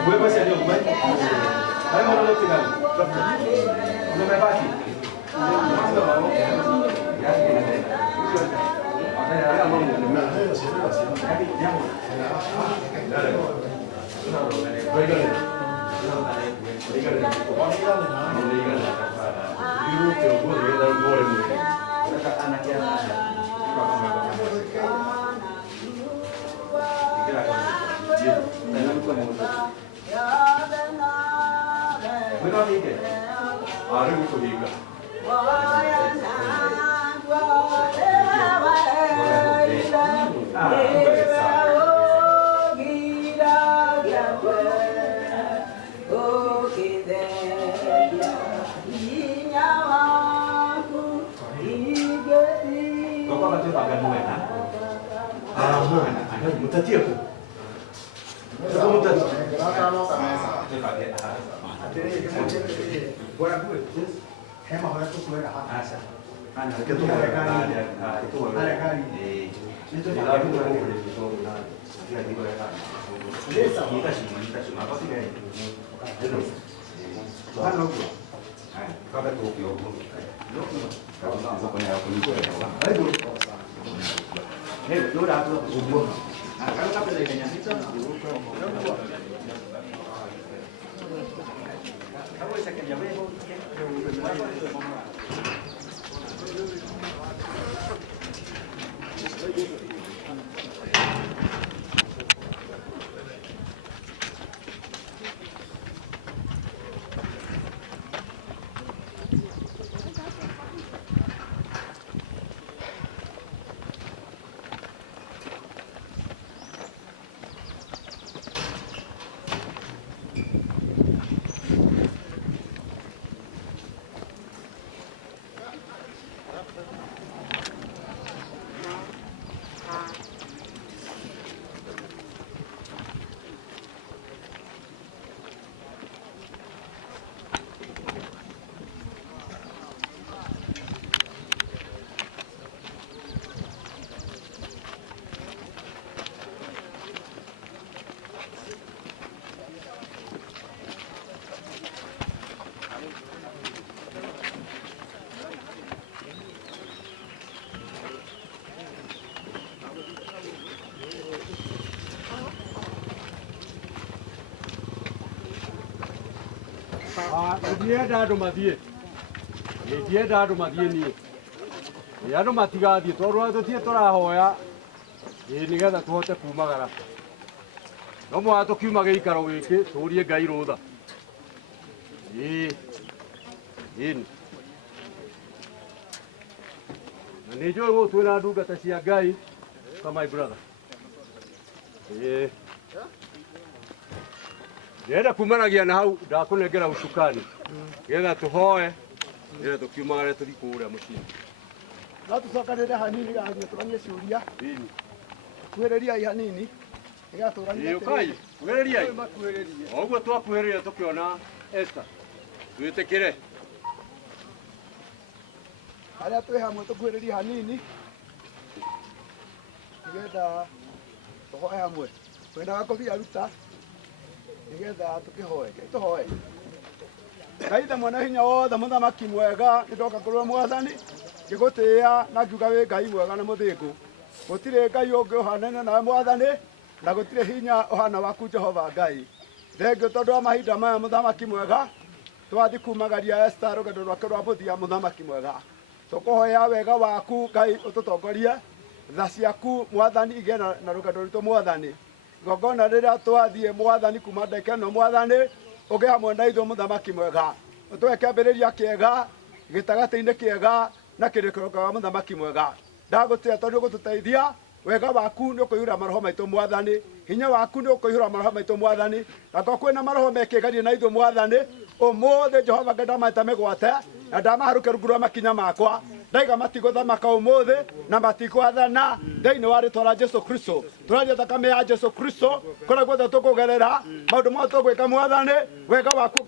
Gue masih ada obat. Dia dah rumah dia. Dia dah rumah dia ni. Ya rumah tiga dia. Orang tu dia tora hoya. Ini kan tu hote kuma kara. Nomo ato kuma gai karo ke. Soria gai roda. In. Ni jo go tu na du kata sia gai. My brother. Yenda kumanagia na hau ndakunengera ucukani getha tuhoe getha tukiumagare turikuria mucini no tucokanire hanini gathie turanie ciuria kwiriria hanini igaturania ukai kwiriria oguo twakwiriria tukiona Esther twitikire aria twi hamwe tukwiriria hanini getha tuhoe hamwe wendaga kuthia ruta nigetha tukihoe tuhoe Ngai mwana hinya wothe muthamaki mwega ndoka kurwa mwathani ngigutia na ngiuga wi Ngai mwega na muthingu gutire Ngai ungi uhanene na mwathani na gutire hinya uhana waku Jehova Ngai thengio tondu wa mahinda maya muthamaki mwega twathi kumagaria Esther rugendo rwake rwa muthia muthamaki mwega tukuhoya wega waku Ngai ututongorie tha ciaku mwathani igena na rugendo rwitu mwathani gogona rira twathie mwathani kuma ndeke no mwathani uge hamwe na ithu muthamaki mwega utweke mbiriria kiega gitagati-ini kiega na kirikiro kwa muthamaki mwega ndagutia tondu gututeithia wega waku ni ukuyura maroho maitu mwathani hinya waku ni ukuyura maroho maitu mwathani na kwina maroho mekigarie na ithu mwathani umuthi Jehova ngenda maita migwate na ndamaharuke rungu rwa makinya makwa ndaiga matiguthamaka umuthi na matigwathana thiini wa ritwa rĩa Jesu Kristo turaria thakame ya Jesu Kristo kuria guothe tukugerera maundu ma tugwika mwathani wega waku